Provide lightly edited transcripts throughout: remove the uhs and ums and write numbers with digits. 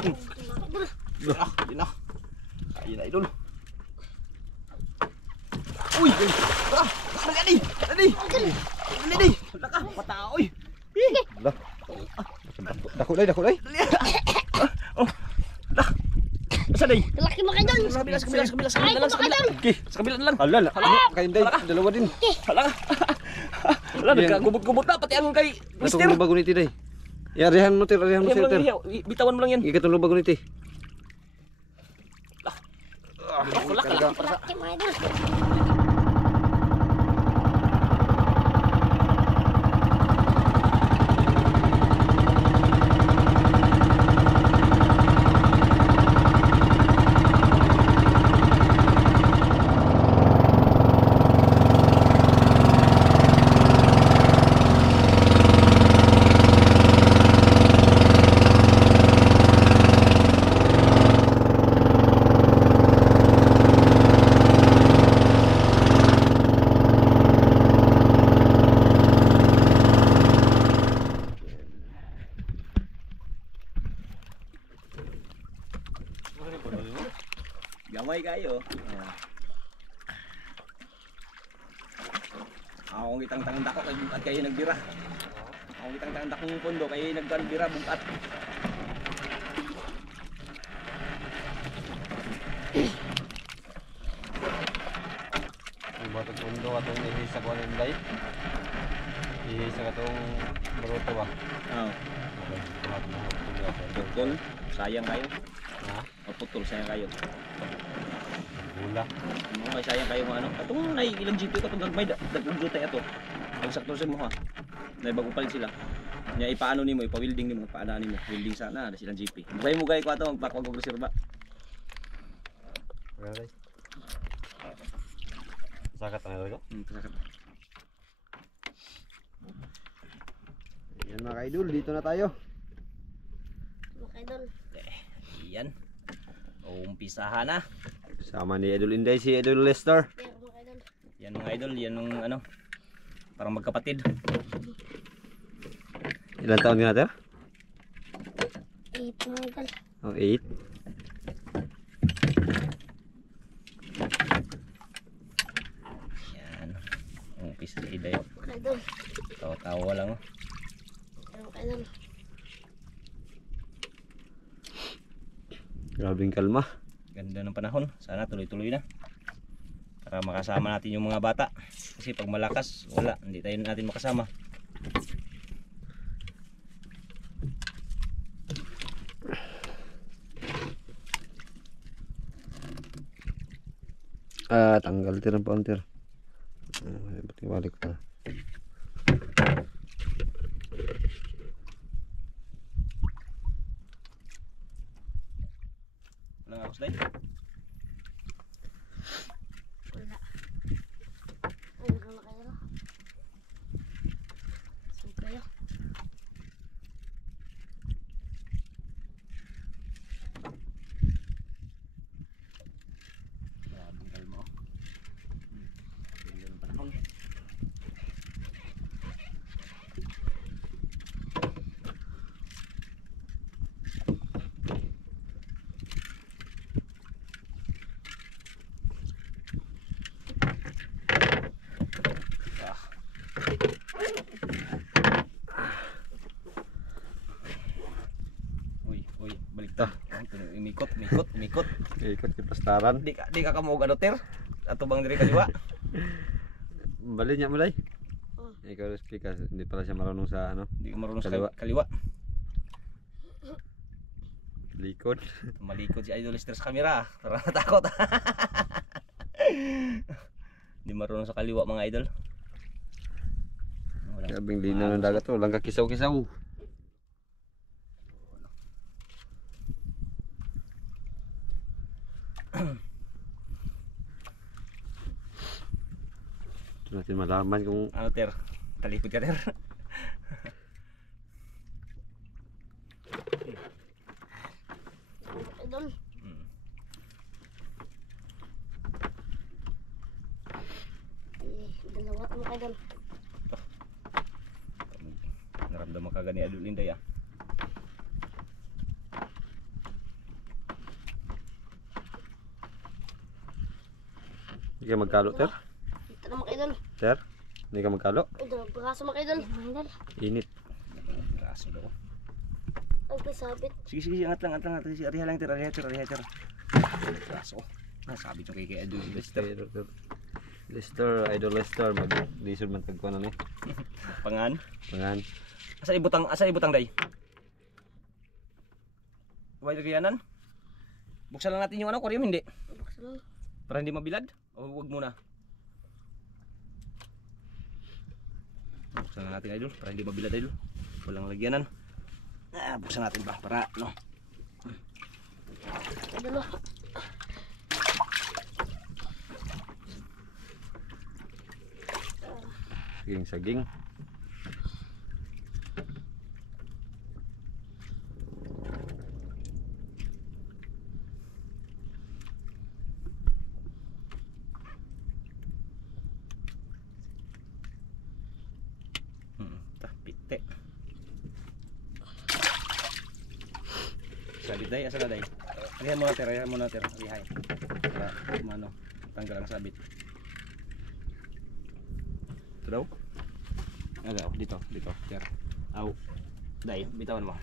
Hindi na. Ayun na idol. Uy! Tara! Dali! Dali! Dali! Wala ka! Patao! Uy! Wala. Dako day. Dali! Oh! Wala! Asa day? Laki mo kayo doon. Sa kabila! Okay. Sa kabila na lang! Hala. Kayo day. Dalawa din. Wala ka! Wala! Nagkagubot-gubot na! Pati ang kay Mister. Mister! Natong bago niti day. Arihan mo tir. Bitawan mo lang yan! Ikatong bago niti. Wala ka! Laki mo kayo doon. Gamay kayo. Ako kitang tangda ko at kayo nagbira. Ako kitang tangda kong pondo kayo nagbira bukat. Ang batong pundo katong ihisa ko ng day. Ihisa katong baruto ba? Oo. Putol. Sayang kayo. Ha? O putol, sayang kayo. Bula. May sayang kayo mga ano. Katong na ilang GP ko itong gagmay. Dagong jutay ito. Ang sakto sa mo ha. Naibago palit sila. Nya ipaano nimo, ipa-welding nimo, paanaan nimo. Welding sana na silang GP. Musay mo gay ko ato magpakog og reserva. Wala day. Sakat na talaga. Sakat. Yan mga ka-idol, dito na tayo. Okay doon. Iyan. Umpisahan na. Sama ni Idol Inday si Idol Lester. Kaya mo kayo doon. Yan mga idol, yan yung ano. Parang magkapatid. Ilan taon ka natin? 8 mga idol. Oh, 8. Yan. Umpisa si Iday. Okay doon. Tawa-tawa lang. Kaya mo kayo doon. Grabing kalma. Ganda ng panahon. Sana tuloy-tuloy na. Para makasama natin yung mga bata. Kasi pag malakas, wala. Hindi tayo natin makasama. Tanggal tirang pauntir. Ba't balik pa? Walang ako slide. Wala. Ay, nakala kayo doon. Saan kayo? Grabing kalma. Ganda ng panahon. Uy, balik ta. Umikot. Ikot yung pastaran. Di ka kamuog ano ter? Ato bang diri kaliwa? Bali niya mo day. Ikaw speaker, hindi pala siya marunong sa ano, Di ka marunong sa Kaliwa. kaliwa. likod. Malikod si Idol Lester sa camera. Tara natakot. Di marunong sa kaliwa mga idol. Grabing linaw ng dagat to, lang kakisaw-kisaw. Ito natin malaman kung Ano ter? Talikod ka ter? Okay doon. Dalawa mo kayo doon. Naramdaman ka gani Idol Inday ah. Kaya magkalo, ter? Dito na mga idol. Ter? Hindi ka magkalo? Ay, dalawang piraso mga idol. Mga idol. Init. Braso daw. Ay, may sabit. Sige, sige, angat lang, angat lang. Sige, ariha lang, ter, ariha, ter, ariha, ter. Braso. Sabi yung kay Idol Lester. Lester, Idol Lester. Mag-lisod man tagkuhan na ni. Pangan. Pangan. Asa ibutang day? Huwag lagayanan. Buksan lang natin yung ano, aquarium, hindi. Buksan lang. Para hindi mabilad. O huwag muna. Buksan lang natin, Idol, para hindi mabilad, Idol. Walang lagyanan. Buksan natin ba para no. Idol. Saging. Pite. Sabit day, asa na day? Arihan mo na, ter, arihan mo na, ter. Arihay. Para umano, tanggal ang sabit. Ito daw? Ano, dito, ter. Aw. Day, bitawan mo.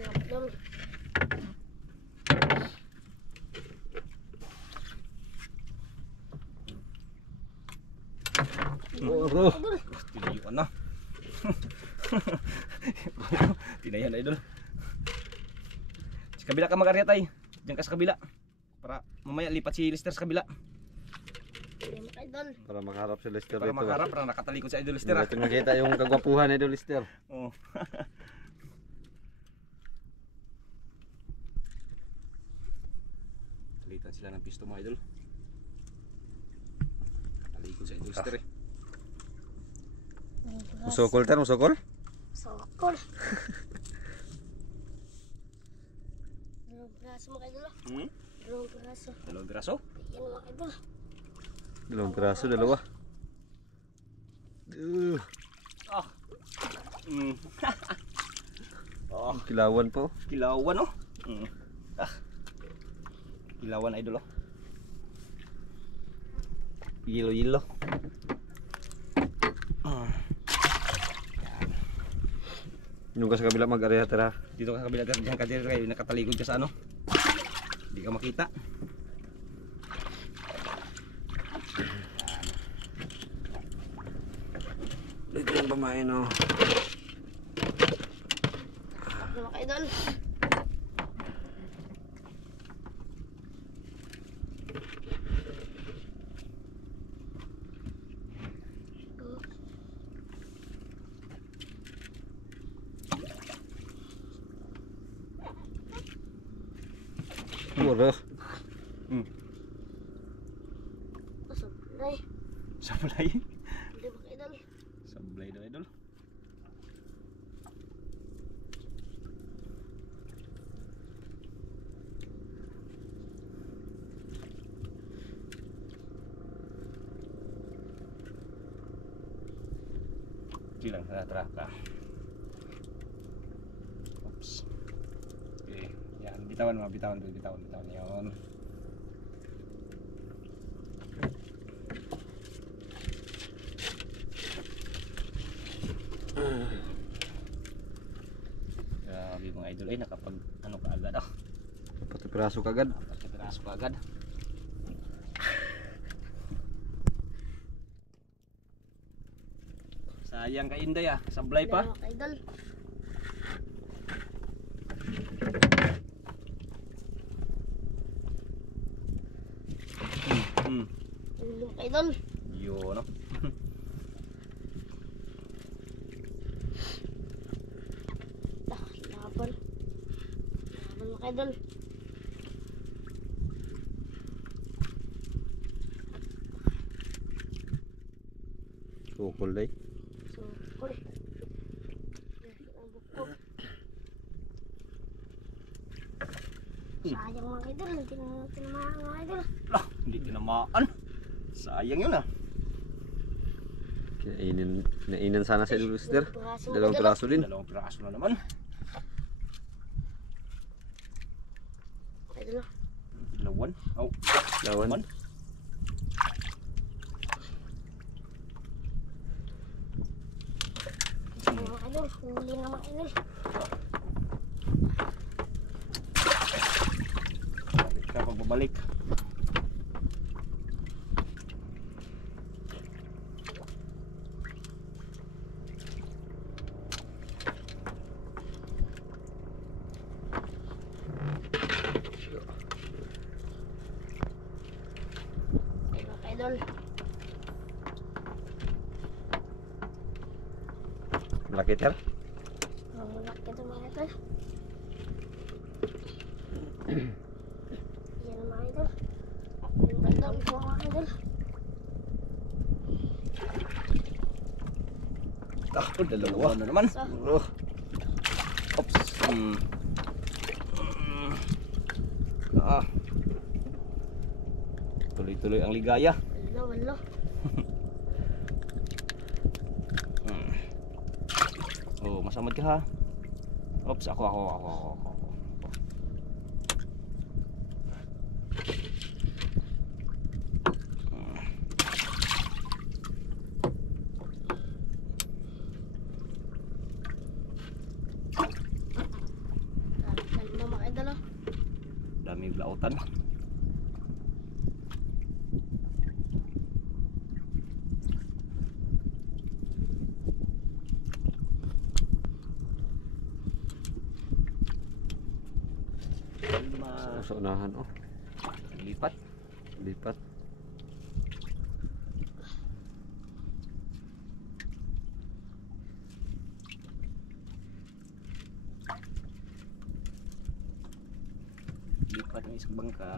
Idol. Oro. Tinayuan na. Tinayan na, Idol. Sa kabila ka mag-ariya tay. Diyan ka sa kabila. Para mamaya lipat si Lester sa kabila. Mga idol. Para makaharap si Lester Para dito. makaharap, para nakatalikod sa Idol Lester. Ito nakita yung kagwapuhan ni Idol Lester. Oh. Palitan sila ng pisto mga idol. Nakatalikod sa Idol Lester eh. Musokol ter, musokol? Sokol. Dalawang piraso mga idol. Dalawang piraso. Dalawang piraso? Yan mga idol. Dalawang piraso, dalawa. Ah. Oh, Kilawan po. kilawan oh. Kilawan idol oh. Yelo. Yung ka sa kabila mag-areha tara. Dito ka sa kabila, diyan ka dito kayo nakatalikod ka sa ano. Hindi ka makita. Dito yung pamain oh. Yan mga idol. Oro. Sablay. Sablay. Hindi mga idol. Sablay daw idol. Silang tara ka. Oops. Okay, yan bitawan mo, bitawan yon. Grabe mga idol ay nakapag ano ka agad ah. Pati piraso kagad. Pagkatiraso ka agad. Sayang ka Inday ah, sablay pa. Yan mga idol. Yan mga idol. Yun no. Laban. Laban mga idol. Sukol day. Sokol. Yan ang bukog. Sayang mga idol. Hindi na tinamaan mga idol. Lah, hindi tinamaan. Sayang yun ah. Nainan sana sa Idol Lester. Dalawang piraso din. Dalawang piraso na naman. idol. Lawan. Oh, Lawan. lawan. Mga idol, huli na mga idol. Balik ka pagbabalik. Ay, mga idol. Malaki ter. Ang laki ito mga idol. Yan mga idol. Ang ganda po mga idol. Ah, dalawa na naman. So, Oh. Oops. Ah. Tuloy-tuloy ang ligaya. wala. Oh, masamad ka ha. Oops, ako. Ganda mga idol. Oh. Daming lautan. Sa unahan oh. Lipat. Lipat. Lipat ng isang bangka.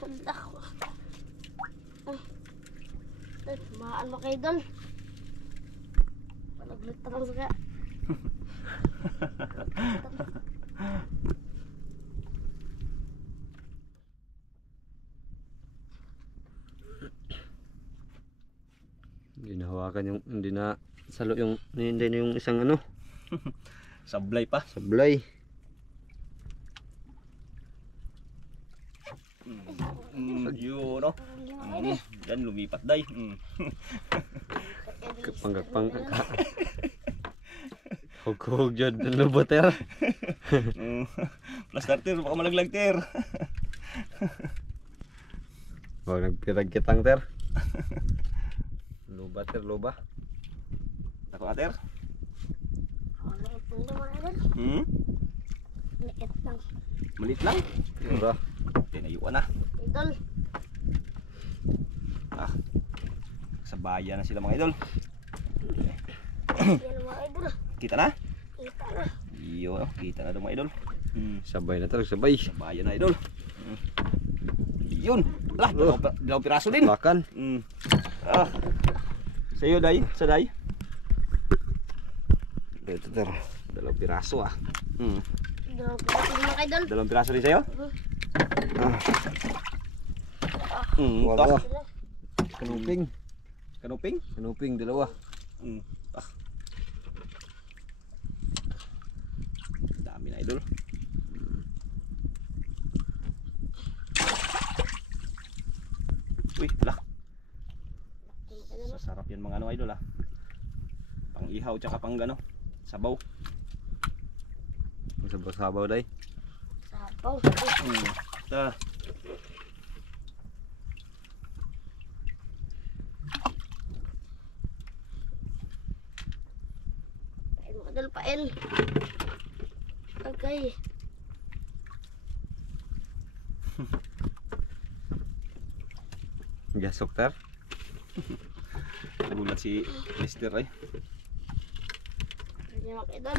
Wala. Ay, maan mga idol. Palaglit na lang saka. Hindi nahawakan yung hindi na salo yung hindi na yung isang ano, Sablay pa. sablay. Yun no. Yan lumipat day. Kapang hug jud ano ba ter? Plus starter, baka malaglag ter. Wag nagpirag kitang ter. Loba ter, loba. Ako ater. Maliit lang daw mga idol. Maliit lang. Malit lang. Ura. Tinayuan na. Idol. Ah. Sa bayan na sila mga idol. Yan mga idol. Kita na? Kita na. Iyo, kita na daw mga idol. Sabay na ter, sabay. Sa bayan na idol. Yun. Lah, dalawang piraso din. Lakan. Ah. Sa iyo, day. Sa day. Ito ter. Dalawang piraso ah. Dalawang piraso mga idol. Dalawang piraso din sa'yo? Wag Tok. ah. Kanuping. Kanuping? Kanuping dalawa. Ah. Dami na idol. Uy, lah. Sasarap yan mga ano idol ah. Pang ihaw tsaka pang gano. Sabaw. Sabaw-sabaw day. Sabaw. Ta. Pain mga idol, pain. Okay. Gasok ter. Gulat si Mister ay. Yan mga idol.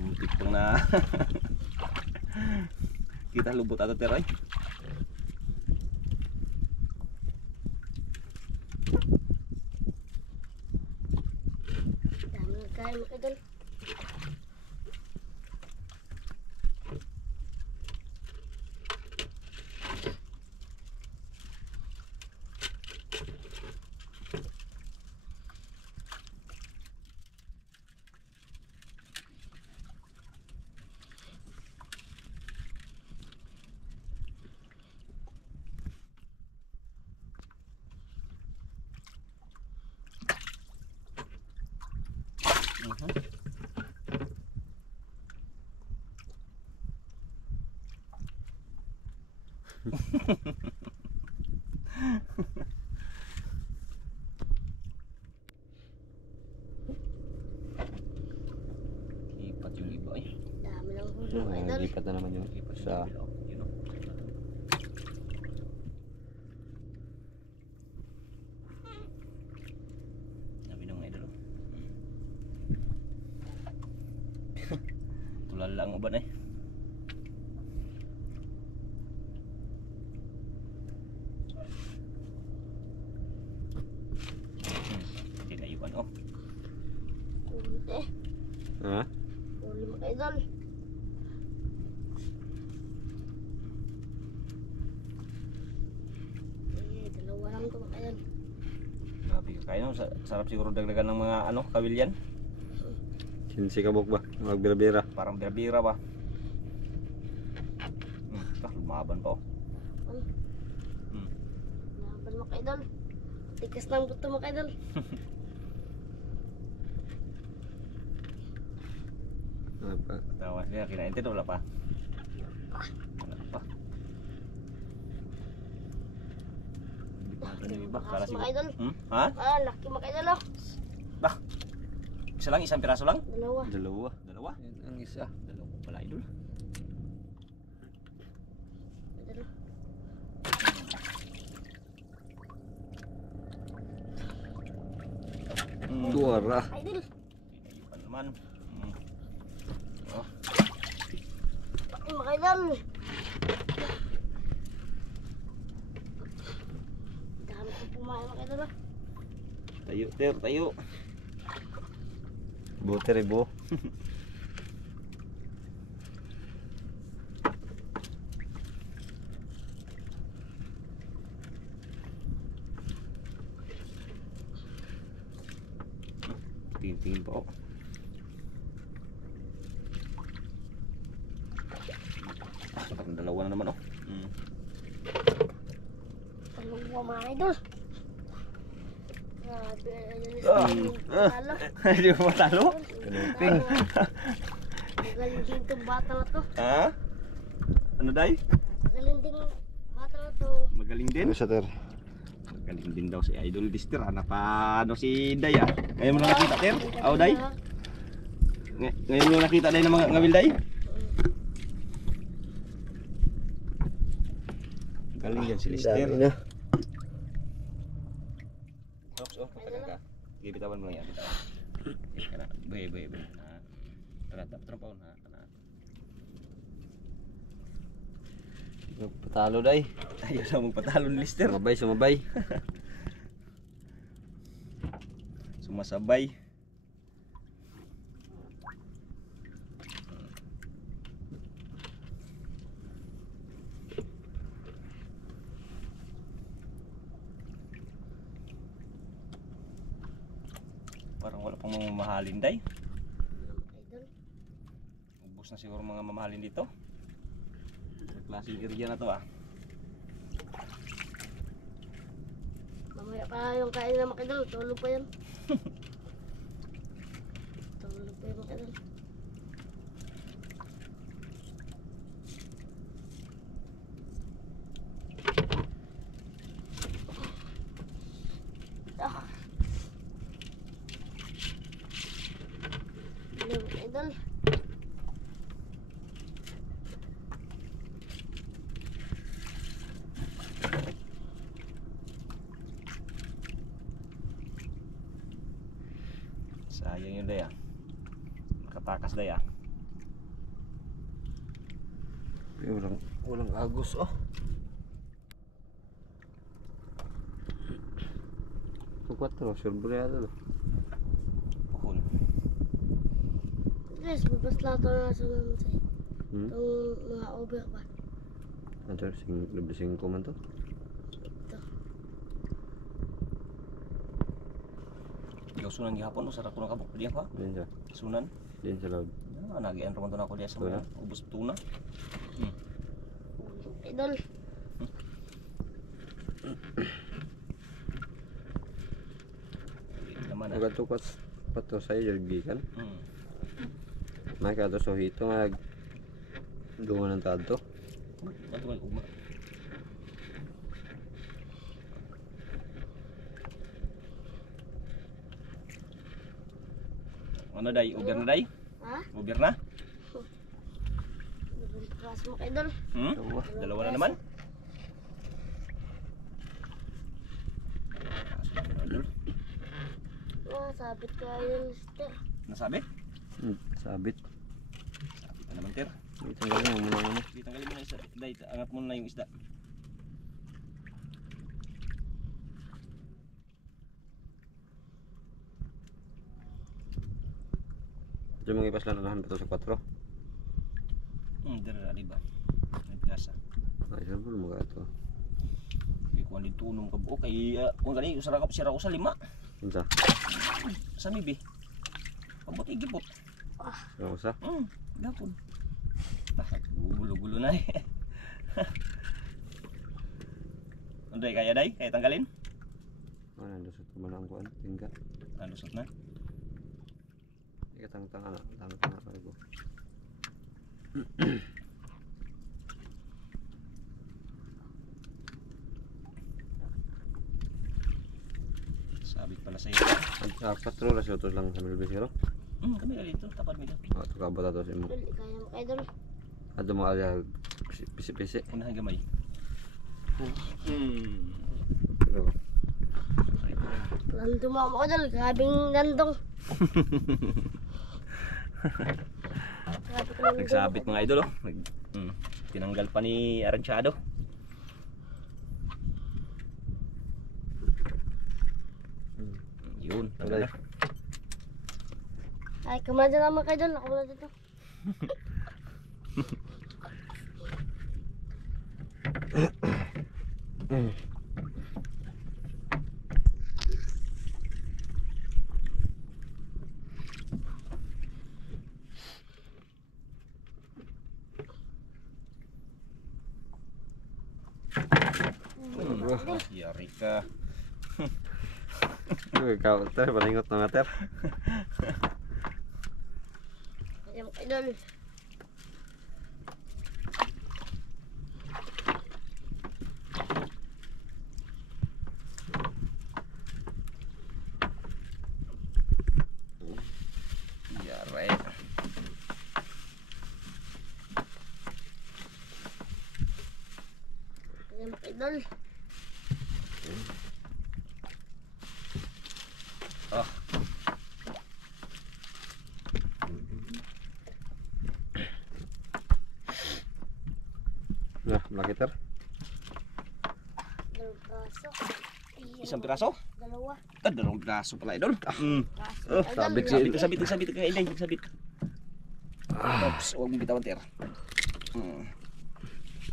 Muntik pang na. Kita lubot ato teray. Ipat yung iba eh. Dami ng huli mga idol. Lipat na naman yung Ipat yung sa iba. Yun, oh. Dami ng mga idol. Oh. Tulala lang uban eh. Tinayuan oh. Kunti. Ha? Huli mga idol. Dalawa lang ito mga idol. Grabe ka kayo no. Sarap siguro dagdagan ng mga ano, kawilyan. Sinsi kabok ba? Magbira-bira. Parang bira-bira ba? Lumaban pa oh. Laban mga idol. Tikas ng buto mga idol. Apa? Tawa siya, kinaintid wala pa. Wala pa. Hindi ba? Kala Mga idol. Ha? Laki mga idol oh. Isa lang, isang piraso lang? Dalawa. Dalawa. Dalawa? Ang isa. Dalawa pala idol. Idol. Duara. Idol. Tinayuan naman. Oh. Ay mga idol. Dami ko pumain mga idol oh. Tayo, ter, tayo. Buti ribo. Tingin pa oh. Parang dalawa na naman oh. Dalawa mga idol. Grabe, ayun Ah. talo. Hindi mo matalo? Ting. Magaling din itong bata na to. Ha? Ano day? Magaling din bata na to. Magaling din? Ano siya, ter? Magaling din daw si Idol Dister. Anak pa ano si Day ah. Ngayon mo na nakita, Ter? Aw, Day? Ngayon mo nakita, Day, ng mga ngawil, Day? Galing yan si Lister. Dami na. Oops, oh, katagal ka. Sige, bitawan mo lang yan, bitawan. Sige, kana. Buhay. Kana, trampaw na. Kana. Patalo day. Ayaw na magpatalo ni Lister. Sumabay, sumabay. Sumasabay. Parang wala pang mamahalin, Day. Idol. Ubus na siguro mga mamahalin dito. Sa klaseng area na to ah. Mamaya pa yung kain na mga idol. Tulog pa yan. Tulog pa yung mga idol. Ah. Hello, mga idol. Sayang yun, Day ah. Nakatakas, Day ah. Walang agos oh. Kuatro, sure yata. Puhon. Guys, babas lahat na sa mga say. Hmm? Itong mga over ba? Ano sing man to? Ito. Ikaw sunan gihapon, no? Sarap ko ng kabuk diya pa. Din siya. Sunan. Din sa loud. Nagian raman to na ako diya sa Tuna? mga ubos tuna. Idol. Hindi naman ah. Tukat-tukat. Pato sa'yo yung gikan. Hmm. May ka to so hito nga dungo ng tado. Bato may ugma. Ano day? Uber na day? Ha? Uber na? Dalawang piraso mga idol. Hmm? Dalawa na naman? Sabit ka yun, sister. Nasabi? Sabit. Sabi pa naman, Ter. Itanggalin mo muna ano. Tanggalin mo na isda. Day, angat mo na yung isda. Ito mong ipas lang anahan pa to sa 4. Dira di ba? Nagkasa. Ay, saan po mga ito? Kaya kung andito unong kabuo kay kung gani usara ka sira ko sa 5. Unsa? Sa mibi. Pabot igipot. Ang usa? Gapon. Gulo-gulo na eh. Anday kaya day? Kaya tanggalin? Ano nandusot ko man ang kuan? Tingga. Lusot na. Ikatang-tang ana, tang-tang ako ko. Sabit pala sa iyo. Ang sa 4 ra utos lang sa milbis ko. Kami na dito, tapad mo dito. Oh, to kabot ato sa imo. Dali kaya mga idol. Adto mo alya pisi-pisi. Unahan gamay. Pero Landong mga idol. Grabing landong. Grabe ka landong. Nagsabit mga idol oh. Tinanggal pa ni Aranchado. Yun, tanggal na. Ay, kumadya lang mga idol. Ako na dito. Yari ka. ikaw ter palingot na nga ter. Kaya mga idol. Yari. Kaya mga idol. Oh. Nah, laki ter. Dalawang piraso. Isang piraso? Dalawa. Dalawang piraso pala idol. Piraso. Oh, Idol. sabit ka Inday, sabit. Oops, huwag mong bitawan, Ter.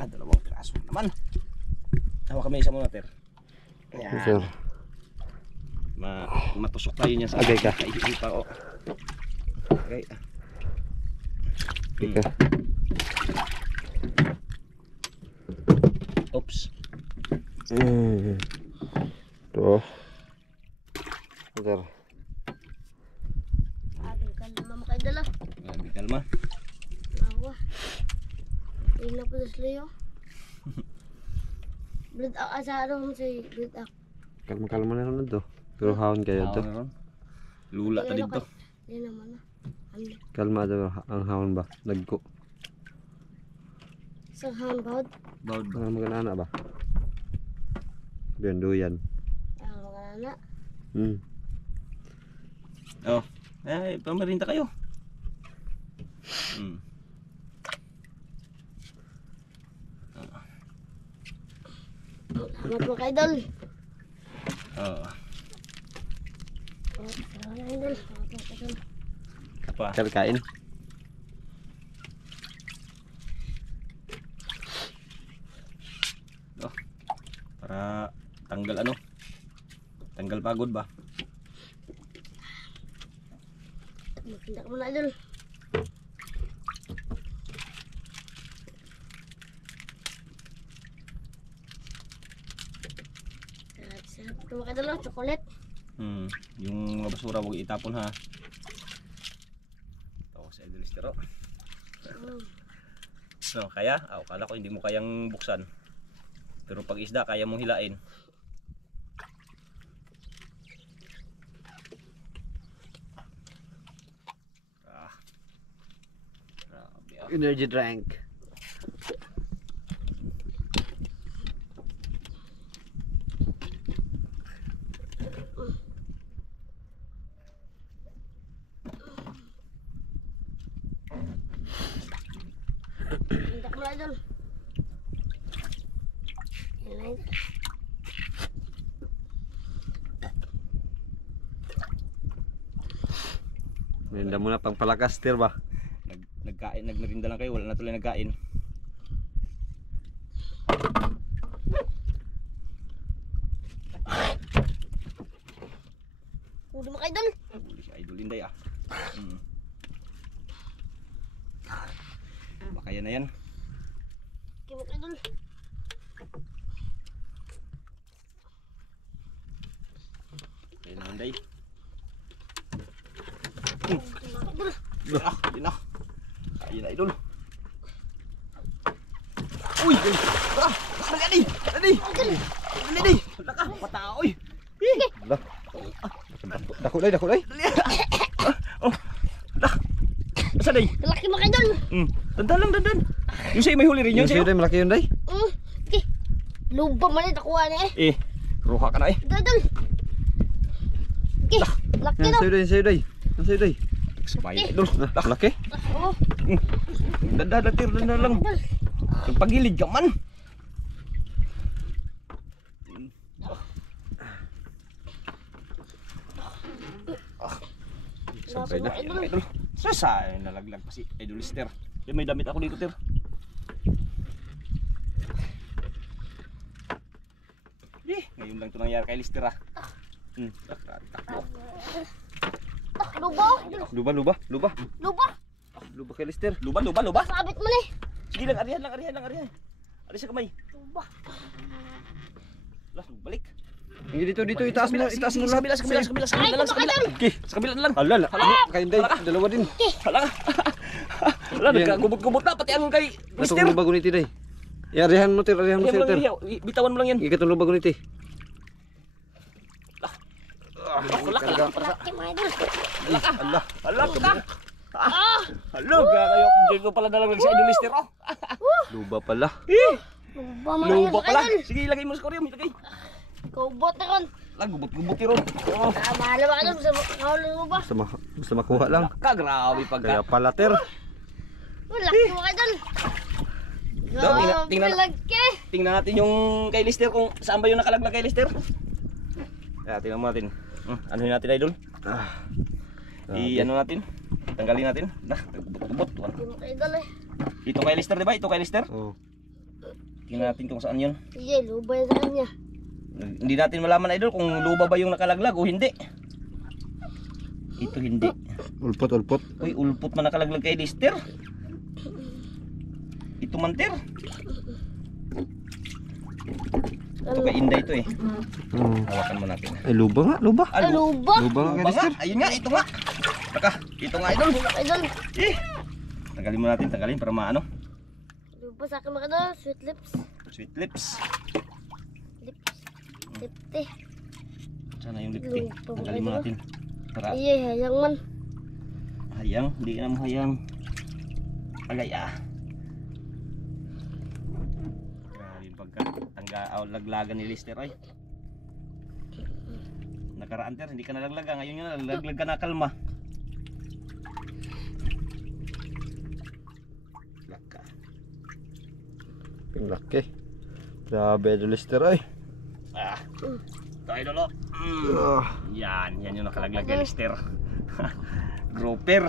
Dalawang piraso naman. Hawa kami isa muna, Ter. Sir. Matusok tayo niya sa Agay ka. Ipa, oh. Okay. Ika. Oops. Tuh. Ter. Abing ka naman mga idol. Grabe kalma. Nawa. Hindi na po sa Leo. Blood out. Asaro mo siya. Blood out. Kalma-kalma na ron to. Pero haon kayo to. Lula ta dito. Yan naman na. Ano? Kalma daw ang haon ba? Nagko. Isang handbag. Bawd ba? Mga magana ba? Duyan. Ang mga anak. Oh. Pamarinta kayo. Salamat mga idol. Oh. Salamat mga idol. Salamat mga idol. Apa? Kain. Oh. Para tanggal ano? Tanggal pagod ba? Magtinda ka muna idol. Sarap ito mga idol. Chocolate. Yung mga basura huwag itapon ha. Ito sa Idol Lister. So, kaya? Kala ko hindi mo kayang buksan. Pero pag isda, kaya mong hilain. Grabe ah. Energy drink. Hindi ko idol. Yan, idol. Merinda muna pang palakas, Tir ba? Nagmerinda lang kayo, wala na tuloy nagkain. Huli mo idol. Huli si Idol Inday ah. Baka yan na yan. Huli mo idol. Ayun na Inday. Idol. Ayun na. Ayun na Idol. Uy! Tara! Dali! Dali! Dali! Wala ka! Patao! Uy! Lah. Dako day. Oh! Dah! Asa day? Laki mo idol. Dandan lang, dandan. Yung sa'yo may huli rin yun Yung sa'yo sa'yo. day, malaki yun day. Okay. Lubang man ito kuha na eh. Ruha ka na eh. Idol. Okay. Laki Yung daw. sa'yo day. Yung sa'yo day. Sabay Idol. Ah, malaki. Oo. Dandan lang, Tir, dandan lang. Idol. Nagpagilid ka man. Sabay na. Idol. Idol. Sasay, nalaglag pa si Idol Lister. May damit ako dito, Tir. Ngayon lang ito nangyari kay Lister ah. Takbo. Lubaw. Luba. Luba. Luba kay Lister. Luba. Sabit mo na eh. Sige lang, arihan. Ari sa kamay. Luba. Lah, balik. Dito, itaas mo Sa lahat. kabila. Okay. Sa kabila na lang. Hala, kayo day, dalawa din. Hala. Wala, nagkagubot-gubot na pati ang kay Natong Lister. luba guniti day. Arihan mo Tir, Arihan mo Tir. lang, bitawan mo lang yan. Ikatong luba guniti. Laki mo idol. Allah. Hala ka. Hala ka kayo. Diyan ko pala nalaglag si Idol Lister. Luba pala. Luba mo Luba pala. idol. Sige, ilagay mo sa koryum. Ilagay. Kubot na kon. Gubot-gubot ron. Mahalo ba idol sa mahalo luba? Basta makuha lang. Grabe Kaya pagka. pala Tir. Laki mo idol. Daw, tingnan- Laki. Tingnan natin yung kay Lister kung saan ba yung nakalaglag kay Lister. Tingnan mo natin. Anuhin natin Idol. Ano natin? Tanggalin natin. Gubot-gubot. Laki mo idol eh. Ito kay Lister, di ba? Ito kay Lister. Oh. Tingnan natin kung saan yun. Sige, luba yan sa kanya. Hindi natin malaman Idol kung luba ba yung nakalaglag o hindi. Ito hindi. Ulpot. Uy, ulpot man nakalaglag kay Lister. Ito mantir. Ito kay Inday ito eh. Hawakan mo natin. Ay, luba nga, luba. Luba. Luba nga kay Luba nga. Lister. Ayun nga, ito nga. Baka, ito nga Idol. Idol. Tanggalin mo natin, tanggalin para maano. Luba sa akin mga idol. Sweet lips. Sweet lips. Lipte. Sana yung lipti. Lupa, Tanggalin mo Idol. natin. Para Iya, hayang man. hayang, hindi na mo hayang. Agay ah. Grabe yung laglagan ni Lister ay. Nakaraan Ter, hindi ka nalaglaga. Ngayon yun nalaglag ka na kalma. Laka. Laki. Grabe Idol Lister ay. Ito idol oh. Yan yung nakalaglag kay Lister. Grouper.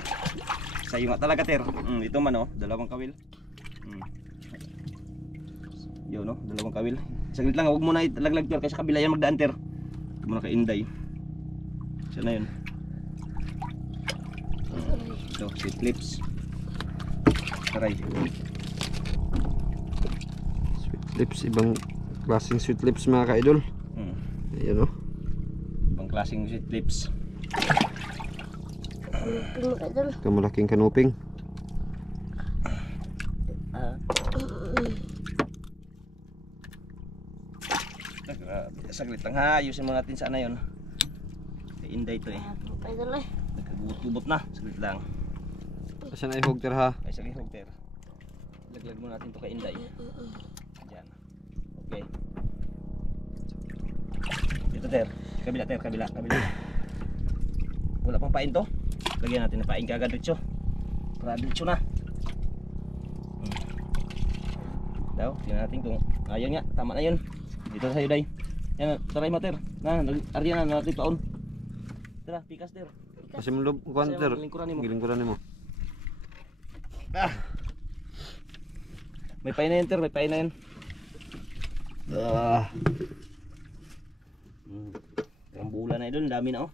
Sa'yo nga talaga Ter. Ito man oh, dalawang kawil. Yun no, dalawang kawil. Saglit lang, huwag mo na ilaglag Ter, kasi sa kabila yan magdaan Ter. Huwag mo na kay Inday. Sana yun. Ito, sweet lips. Taray. Sweet lips, ibang klaseng sweet lips mga ka-idol. Ayan o. Ibang Ibang klaseng sweet lips. Kanuping mga idol. Ito malaking kanuping. Ah. Saglit lang ha, ayusin mo natin sana yun. Kay Inday to eh. Mga idol eh. Nagkagubot-gubot na, saglit lang. Asan ay hugter ha? Ay saglit hugter. Laglag mo natin to kay Inday. Diyan. Okay. Dito ter, kabila ter, kabila. Wala pang pain to. Lagyan natin ng pain kagad diretso. Para diretso na. Daw, tingnan natin kung ayun nga, tama na yun. Dito sa'yo, Day. Yan, taray mo, ter. Na, aryan na natin paon. Tara, pikas, ter. Kasi mo loob kuan Kasi ter. lingkuran nimo. Gilingkuran nimo. Ah. May pain na yun, ter. May pain na yun. Ah. Ang bula na idol, dami na oh.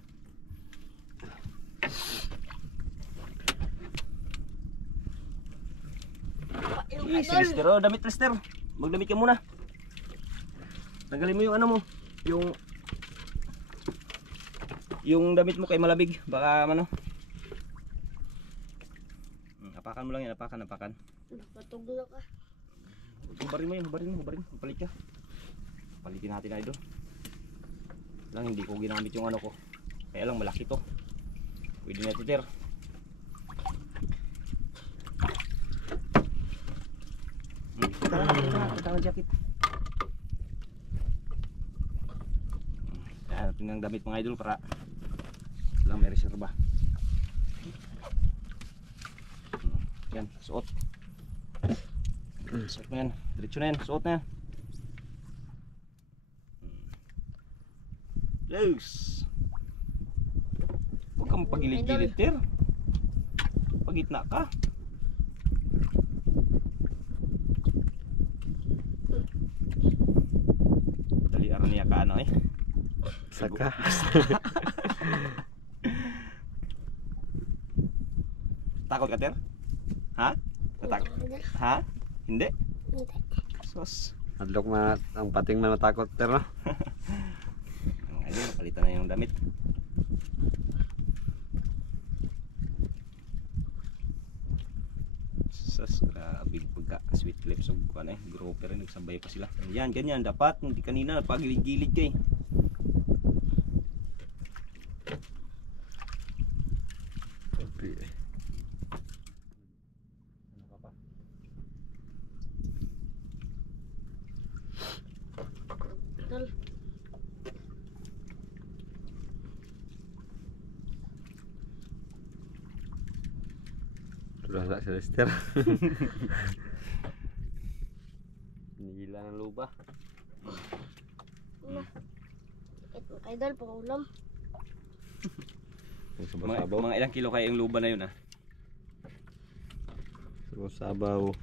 Ay, si Lister, oh, damit Lister. Magdamit ka muna. Tanggalin mo yung ano mo, yung damit mo kay malabig, baka ano. Apakan mo lang yan, apakan. Patog na ka. Hubarin mo yun, hubarin. Palit ka. Palitin natin na idol. Lang hindi ko ginamit yung ano ko. Kaya lang malaki to. Pwede na ito, ter. Tara, jacket. Kaya natin ng damit mga idol para lang may reserva. Yan, suot. Suot mo yan. Diretso na yan, suot na yan. Yes. Huwag kang pagilid-gilid, ter. Pagitna ka. Daliaran niya ka ano eh. Saka. Takot ka, ter? Ha? Natakot? Ha? Hindi? Hindi. Sos. Adlok man ang pating man matakot ter no. Ayun, palitan na yung damit. Sos, grabe pagka sweet lips of ano eh, grouper rin, nagsabay pa sila. Yan, ganyan, dapat, hindi kanina, pagilid-gilid ka eh. Idol. Wala si Lester. Nila ng luba. Ito idol, pangulam. Sabaw-sabaw. Mga ilang kilo kaya yung luba na yun ah? Sabaw-sabaw.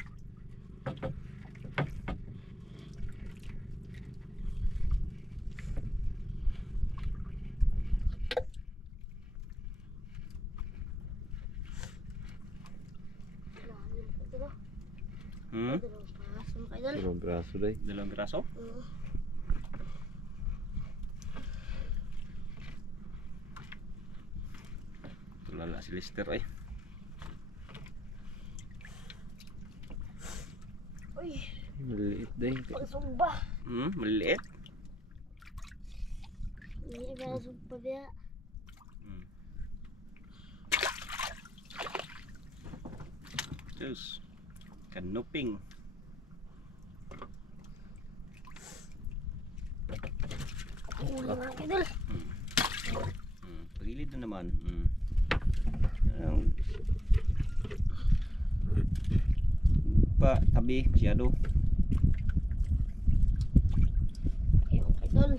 Hmm? Dalawang Dalawang braso paraso mga idol. day. Dalawang braso? Tulala si Lister eh. Uy, Maliit day. pagsumba. Maliliit. Hindi ba sumba biya? Terus kanuping. Ulo mga idol. Pagilid na naman. Pa tabi masyado. Yung idol.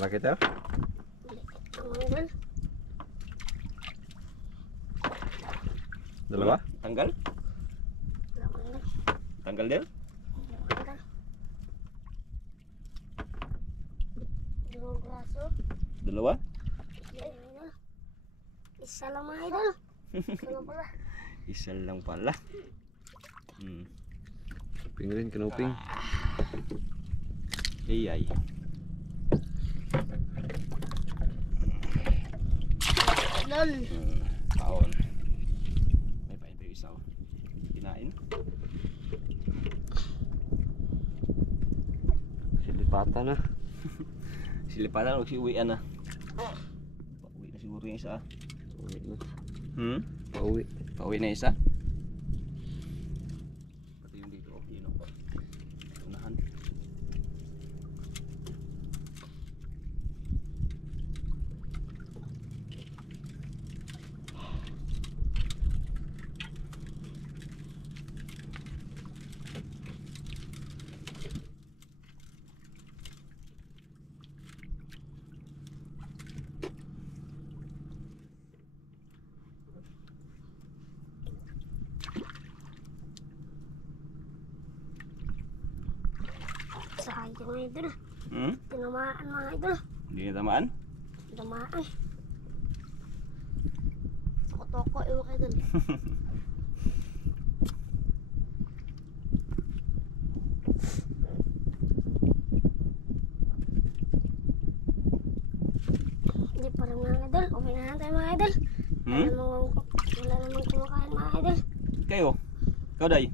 Laki tayo. Mga idol. Dalawa? Tanggal? Tanggal din? Dalawang braso. Dalawa? Isa lang mga idol. Isa lang pala. Isa lang pala. Uping rin, kanuping. Ay. Idol. Kaon. May pain pa yung isa. Kinain. Silipatan na. Silipatan, magsiuwian na. Pauwi na siguro yung isa. Pauwi na. Pauwi. Pauwi na isa. Pati yung dito, yun ako. Unahan. Sayang mga idol. Hmm? Tinamaan mga idol. Hindi na tamaan? Tinamaan. Toko-toko yung mga idol. Hindi pa rin mga idol. Uwi na lang tayo mga idol. Wala namang kumakain mga idol. Kayo? Ikaw, Day?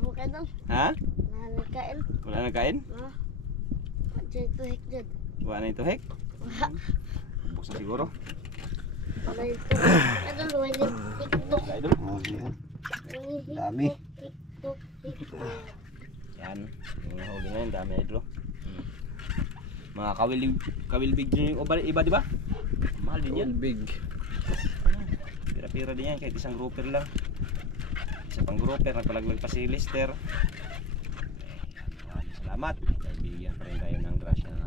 Mga idol. Ha? Wala nang kain. Wala na kain? Diyan tuhik dyan. Wala na ito, hek? Wala. Buksan siguro. Wala ito. Idol, wala yung tiktok. Idol. Dami. Tiktok. Tiktok. Yan. Yung nahuli na yun, dami idol. Mga kawilbig nyo yung iba, di ba? Mahal din yan. Big. Pira-pira din yan, kahit isang grouper lang. Isa pang grouper, nagpalaglag pa si Lister. Salamat. Kaibigan pa rin tayo ng grasya na